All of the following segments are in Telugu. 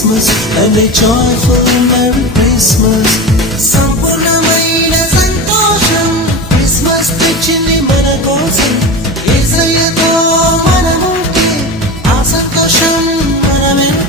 Christmas and a joyful Merry Christmas. సంపూర్ణమైన సంతోషం క్రిస్మస్ తెచ్చింది మన కోసం. యేసయ్యతో మనముంటే ఆ సంతోషం మనమెంటే.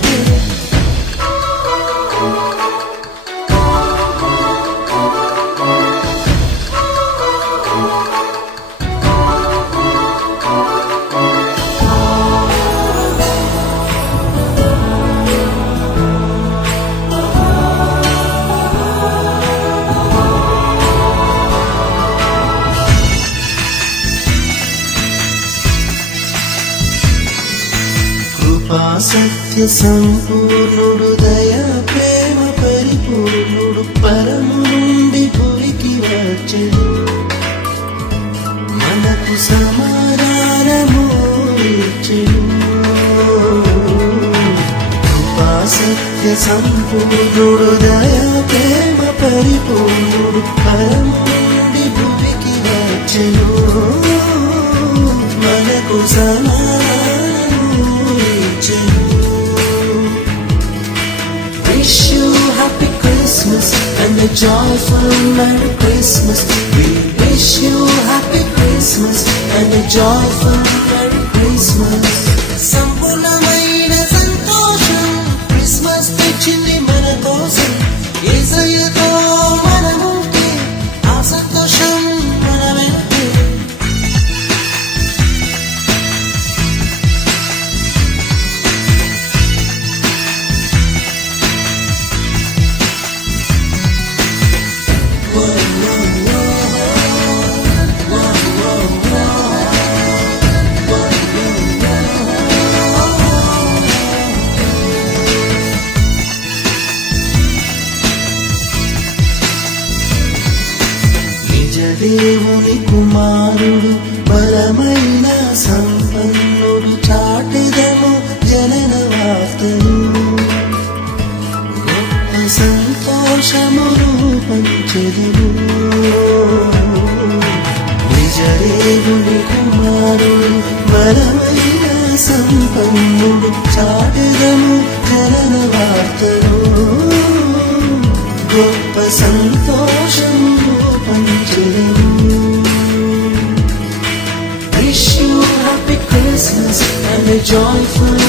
సత్య సంపూర్ణుడు దయా ప్రేమ పరిపూర్ణుడు పరము నుండి భూమికి వచ్చెను. మనకు సమాధానము ఇచ్చెను. కృపా సత్య సంపూర్ణుడు దయా ప్రేమ పరిపూర్ణుడు పరము నుండి భూమికి వచ్చెను. మనకు Wish you happy Christmas and a joyful Merry Christmas. We wish you happy Christmas and a joyful Merry Christmas. సంపూర్ణమైన సంతోషం క్రిస్మస్ తెచ్చింది మన కోసం. యేసయ్యతో మనముంటే ఆ సంతోషం మనమెంటే. దేవుని కుమారుడు బలమైన సంపన్నుడు చాటెదము జనన వార్తను. గొప్ప సంతోషమును పంచెదము. నిజ దేవుని కుమారుడు బలమైన సంపన్నుడు చాటెదము జనన వార్తను. గొప్ప సంతోషమును పంచెదము. Wish you happy Christmas and a joyful